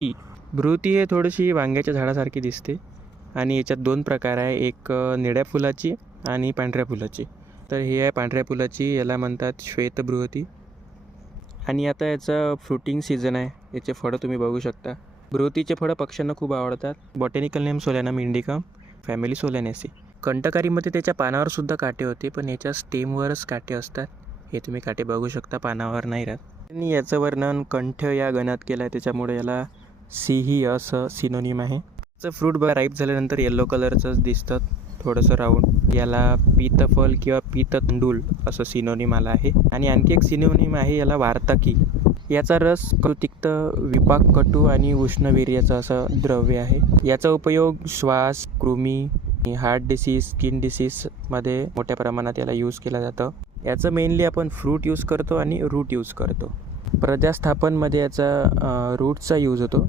भृती हे थोडीशी वांग्याच्या झाडासारखी दिसते आणि याच्यात दोन प्रकार आहे, एक निळ्या फुलाची आणि पांढऱ्या फुलाची. तर हे आहे पांढऱ्या फुलाची, याला म्हणतात श्वेतबृहती. आणि आता याचं फ्रुटिंग सीझन आहे. याचे फळं तुम्ही बघू शकता. बृहतीचे फळं पक्ष्यांना खूप आवडतात. Botanical name Solanum indica, family Solanaceae. कंटकारीमध्ये त्याच्या पानावर सुद्धा काटे होते, पण याच्या स्टेमवरच काटे असतात. हे तुम्ही काटे बघू शकता, पानावर नाही राहत. आणि याचं वर्णन कंठ या गणात केलं आहे, त्याच्यामुळे याला सिही असं सिनोनिम आहे. याचं फ्रूट बघा राईप झाल्यानंतर येल्लो कलरचंच दिसतं, थोडंसं राऊंड. याला पीतफल किंवा पीततंडूल असं सिनोनिम आलं आहे. आणि आणखी एक सिनोनिम आहे याला वार्ताकी. याचा रस तिक्त, विपाक कटू आणि उष्णवीर्याचं असं द्रव्य आहे. याचा उपयोग श्वास, कृमी, हार्ट डिसीज, स्किन डिसीजमध्ये मोठ्या प्रमाणात याला यूज केलं जातं. याचं मेनली आपण फ्रूट यूज करतो आणि रूट यूज करतो. प्रजास्थापनमध्ये याचा रूटचा यूज होतो.